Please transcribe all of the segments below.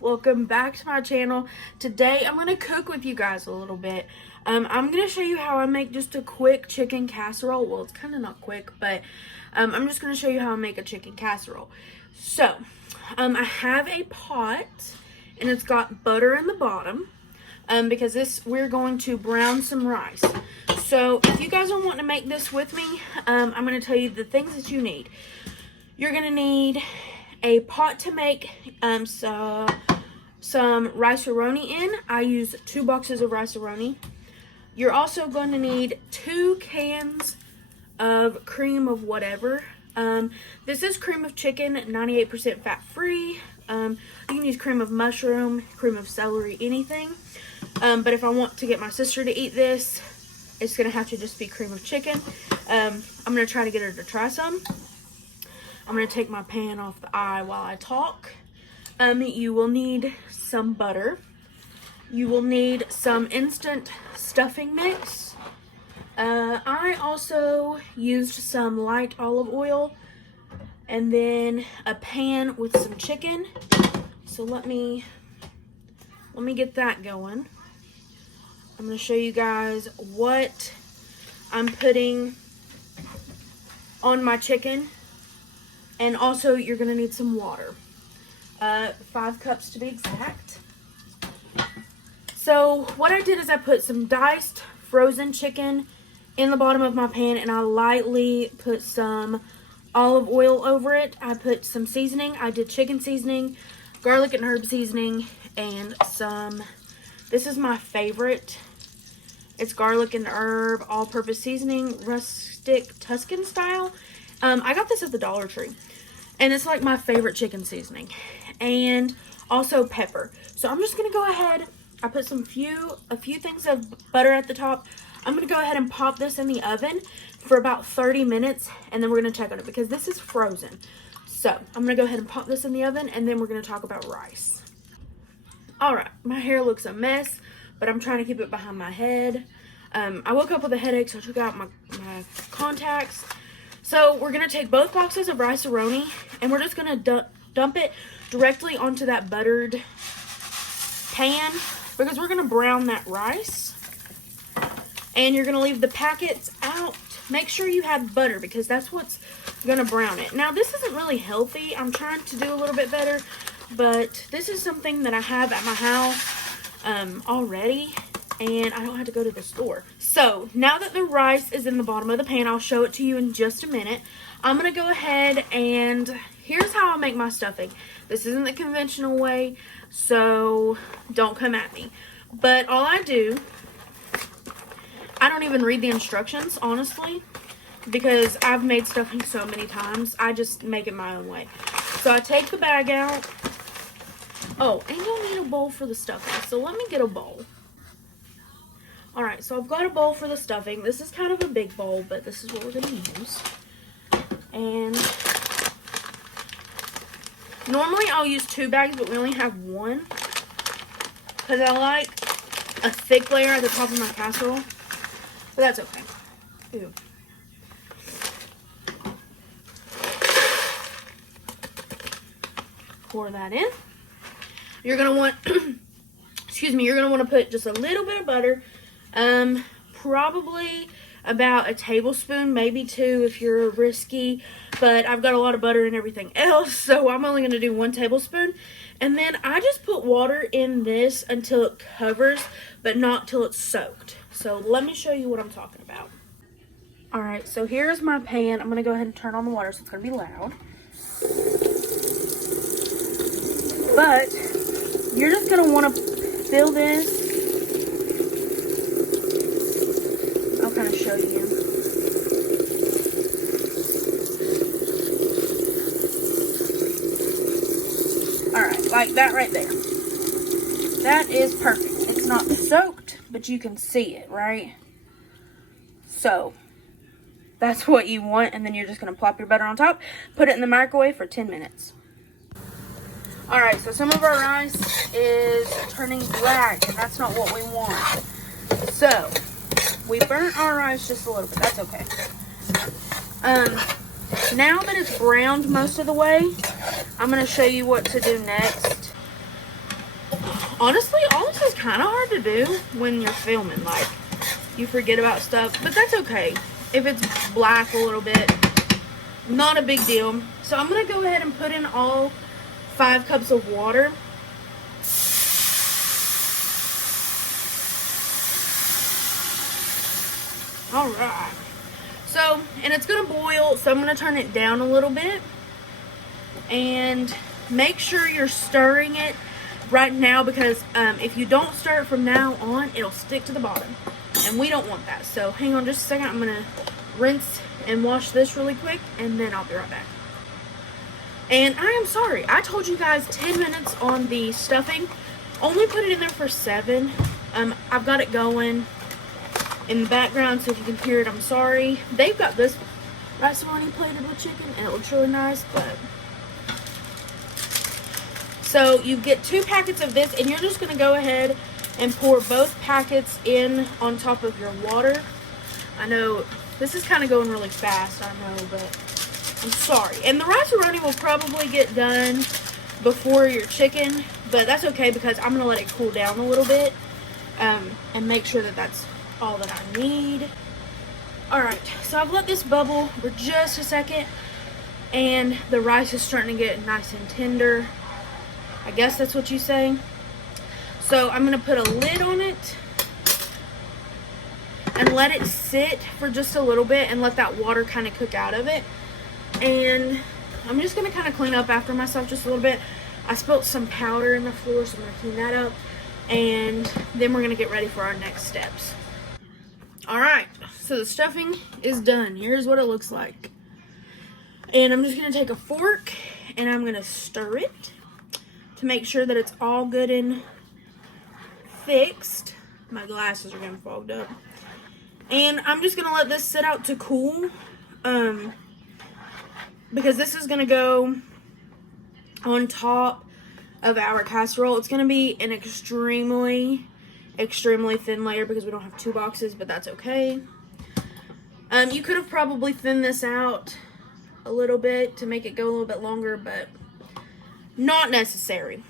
welcome back to my channel. Today I'm going to cook with you guys a little bit. I'm going to show you how I make just a quick chicken casserole. Well, it's kind of not quick, but I'm just going to show you how I make a chicken casserole. So, I have a pot and it's got butter in the bottom because we're going to brown some rice. So, if you guys are wanting to make this with me, I'm going to tell you the things that you need. You're going to need a pot to make some rice-a-roni in. I use 2 boxes of rice-a-roni. You're also going to need 2 cans of cream of whatever. This is cream of chicken, 98% fat-free. You can use cream of mushroom, cream of celery, anything. But if I want to get my sister to eat this, it's going to have to just be cream of chicken. I'm going to try to get her to try some. I'm going to take my pan off the eye while I talk. You will need some butter. You will need some instant stuffing mix. I also used some light olive oil and then a pan with some chicken. So let me get that going. I'm going to show you guys what I'm putting on my chicken. And also, you're going to need some water. 5 cups to be exact. So, what I did is I put some diced frozen chicken in the bottom of my pan. And I lightly put some olive oil over it. I put some seasoning. I did chicken seasoning, garlic and herb seasoning, and some... This is my favorite. It's garlic and herb all-purpose seasoning, rustic Tuscan style. I got this at the Dollar Tree. And it's like my favorite chicken seasoning. And also pepper. So I'm just going to go ahead. I put a few things of butter at the top. I'm going to go ahead and pop this in the oven for about 30 minutes. And then we're going to check on it because this is frozen. So I'm going to go ahead and pop this in the oven. And then we're going to talk about rice. Alright, my hair looks a mess. But I'm trying to keep it behind my head. I woke up with a headache, so I took out my contacts. So we're going to take both boxes of rice-a-roni and we're just going to dump it directly onto that buttered pan because we're going to brown that rice. And you're going to leave the packets out. Make sure you have butter because that's what's going to brown it. Now, this isn't really healthy. I'm trying to do a little bit better, but this is something that I have at my house already. And I don't have to go to the store. So, now that the rice is in the bottom of the pan, I'll show it to you in just a minute. I'm going to go ahead and here's how I make my stuffing. This isn't the conventional way, so don't come at me. But all I do, I don't even read the instructions, honestly, because I've made stuffing so many times. I just make it my own way. So, I take the bag out. Oh, and you'll need a bowl for the stuffing, so let me get a bowl. Alright, so I've got a bowl for the stuffing. This is kind of a big bowl, but this is what we're going to use. And normally I'll use 2 bags, but we only have 1. Because I like a thick layer at the top of my casserole. But that's okay. Ew. Pour that in. You're going to want, you're going to want to put just a little bit of butter. Probably about a tablespoon, maybe 2 if you're risky, but I've got a lot of butter and everything else, so I'm only going to do 1 tablespoon, and then I just put water in this until it covers, but not till it's soaked. So let me show you what I'm talking about. Alright, so here's my pan. I'm going to go ahead and turn on the water so it's going to be loud. But you're just going to want to fill this. I'll kind of show you. Alright, like that right there. That is perfect. It's not soaked, but you can see it, right? So, that's what you want, and then you're just going to plop your butter on top, put it in the microwave for 10 minutes. Alright, so some of our rice is turning black, and that's not what we want. So, we burnt our rice just a little bit. That's okay. Now that it's browned most of the way, I'm going to show you what to do next. Honestly, all this is kind of hard to do when you're filming. Like, you forget about stuff, but that's okay. If it's black a little bit, not a big deal. So I'm going to go ahead and put in all 5 cups of water. Alright. So, and it's going to boil, so I'm going to turn it down a little bit. And make sure you're stirring it right now, because if you don't stir it from now on, it'll stick to the bottom. And we don't want that. So hang on just a second. I'm going to rinse and wash this really quick, and then I'll be right back. And I am sorry. I told you guys 10 minutes on the stuffing. Only put it in there for 7. I've got it going in the background, so if you can hear it, I'm sorry. They've got this rice-a-roni plated with chicken, and it looks really nice, but... So you get 2 packets of this, and you're just going to go ahead and pour both packets in on top of your water. I know this is kind of going really fast, I know, but I'm sorry. And the rice-a-roni will probably get done before your chicken, but that's okay because I'm going to let it cool down a little bit and make sure that that's all that I need. Alright, so I've let this bubble for just a second, and the rice is starting to get nice and tender. I guess that's what you say. So I'm going to put a lid on it and let it sit for just a little bit and let that water kind of cook out of it. And I'm just going to kind of clean up after myself just a little bit. I spilled some powder in the floor, so I'm going to clean that up. And then we're going to get ready for our next steps. Alright, so the stuffing is done. Here's what it looks like. And I'm just going to take a fork and I'm going to stir it to make sure that it's all good and fixed. My glasses are getting fogged up. And I'm just going to let this sit out to cool. Because this is going to go on top of our casserole. It's going to be an extremely thin layer because we don't have 2 boxes, but that's okay. You could have probably thinned this out a little bit to make it go a little bit longer, but not necessary.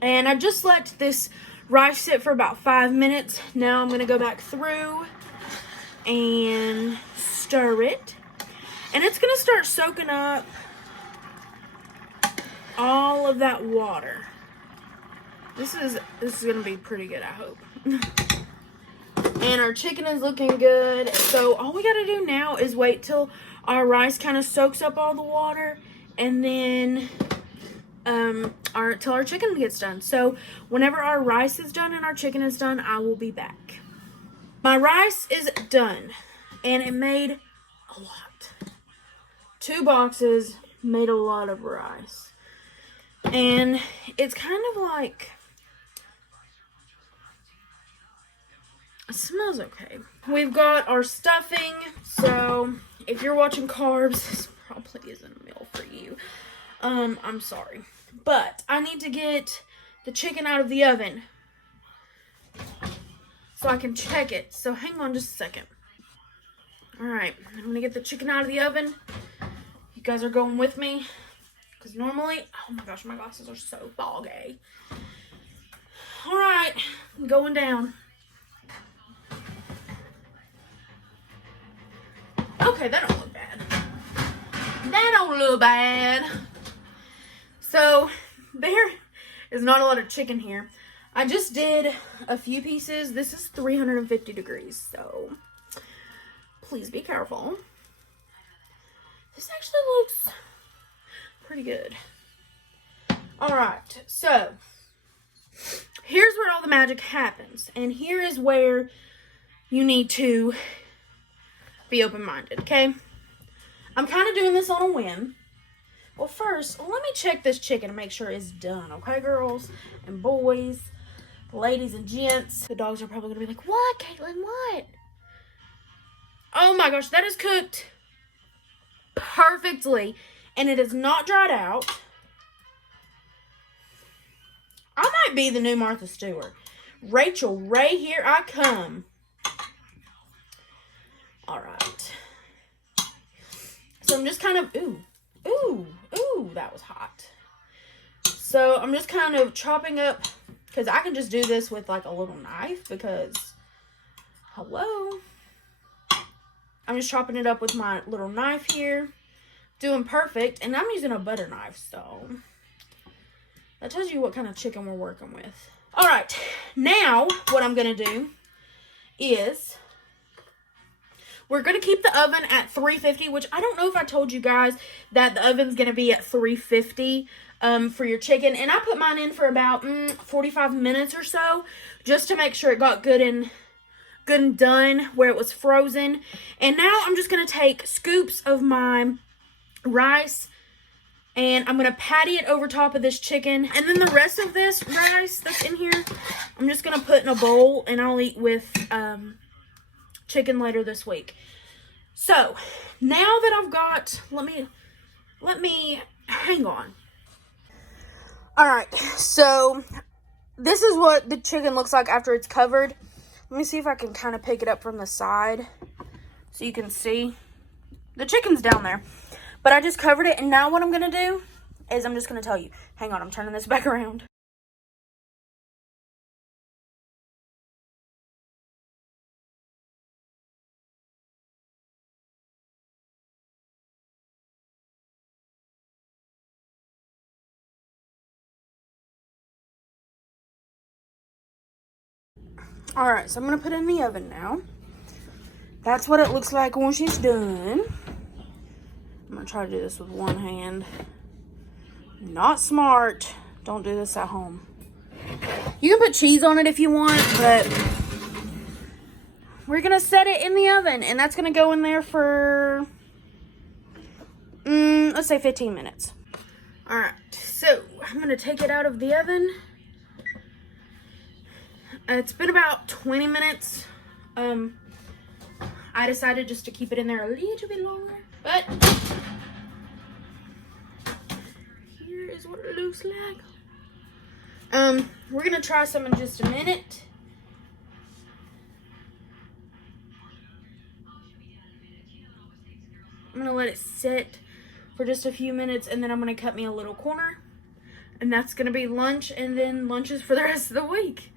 And I just let this rice sit for about 5 minutes. Now I'm going to go back through and stir it. And it's going to start soaking up all of that water. This is going to be pretty good, I hope. And our chicken is looking good. So all we got to do now is wait till our rice kind of soaks up all the water, and then till our chicken gets done. So whenever our rice is done and our chicken is done, I will be back. My rice is done, and it made a lot. 2 boxes made a lot of rice. And it's kind of like, it smells okay. We've got our stuffing, so if you're watching carbs, this probably isn't a meal for you. I'm sorry. But I need to get the chicken out of the oven so I can check it. So hang on just a second. Alright, I'm going to get the chicken out of the oven. You guys are going with me? Because normally, oh my gosh, my glasses are so foggy. Alright, I'm going down. Okay, that don't look bad. That don't look bad. So, there is not a lot of chicken here. I just did a few pieces. This is 350 degrees, so please be careful. This actually looks pretty good. Alright, so here's where all the magic happens. And here is where you need to be open-minded, okay? I'm kind of doing this on a whim. Well, first, let me check this chicken and make sure it's done, okay, girls and boys, ladies and gents. The dogs are probably going to be like, what, Caitlin, what? Oh my gosh, that is cooked perfectly, and it is not dried out. I might be the new Martha Stewart. Rachel Ray, here I come. Alright. So I'm just kind of, ooh, that was hot. So I'm just kind of chopping up because I can just do this with like a little knife because, hello. I'm just chopping it up with my little knife here. Doing perfect. And I'm using a butter knife, so that tells you what kind of chicken we're working with. All right, now what I'm going to do is we're going to keep the oven at 350, which I don't know if I told you guys that the oven's going to be at 350 for your chicken. And I put mine in for about 45 minutes or so just to make sure it got good and done where it was frozen. And now I'm just going to take scoops of my rice and I'm going to patty it over top of this chicken. And then the rest of this rice that's in here, I'm just going to put in a bowl and I'll eat with chicken later this week. So now that I've got, let me hang on. All right, so this is what the chicken looks like after it's covered. Let me see if I can kind of pick it up from the side so you can see. The chicken's down there, but I just covered it. And now what I'm going to do is I'm just going to tell you. Hang on, I'm turning this back around. All right, so I'm going to put it in the oven now. That's what it looks like once it's done. I'm going to try to do this with one hand. Not smart. Don't do this at home. You can put cheese on it if you want, but we're going to set it in the oven, and that's going to go in there for, let's say 15 minutes. All right, so I'm going to take it out of the oven. It's been about 20 minutes. I decided just to keep it in there a little bit longer, but here is what it looks like. We're gonna try some in just a minute. I'm gonna let it sit for just a few minutes, and then I'm gonna cut me a little corner, and that's gonna be lunch, and then lunches for the rest of the week.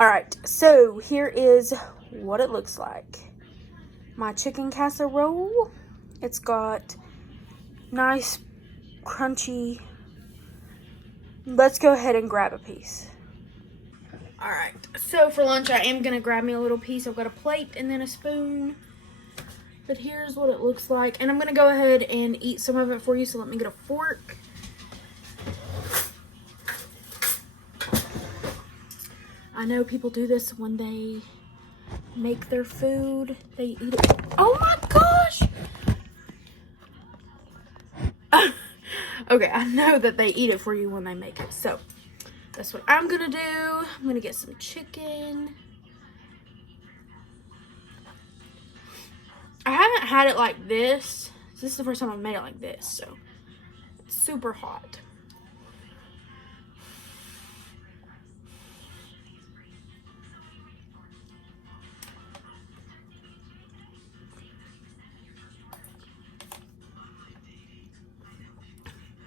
All right, so here is what it looks like. My chicken casserole. It's got nice, crunchy. Let's go ahead and grab a piece. All right, so for lunch, I am gonna grab me a little piece. I've got a plate and then a spoon. But here's what it looks like. And I'm gonna go ahead and eat some of it for you, so let me get a fork. I know people do this when they make their food. They eat it. Oh my gosh! Okay, I know that they eat it for you when they make it. So, that's what I'm gonna do. I'm gonna get some chicken. I haven't had it like this. This is the first time I've made it like this, so it's super hot.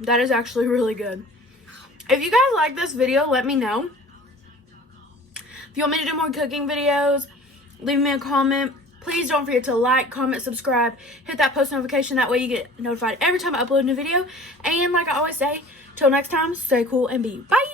That is actually really good. If you guys like this video, let me know. If you want me to do more cooking videos, leave me a comment. Please don't forget to like, comment, subscribe, hit that post notification. That way you get notified every time I upload a new video. And like I always say, till next time, stay cool and be bye.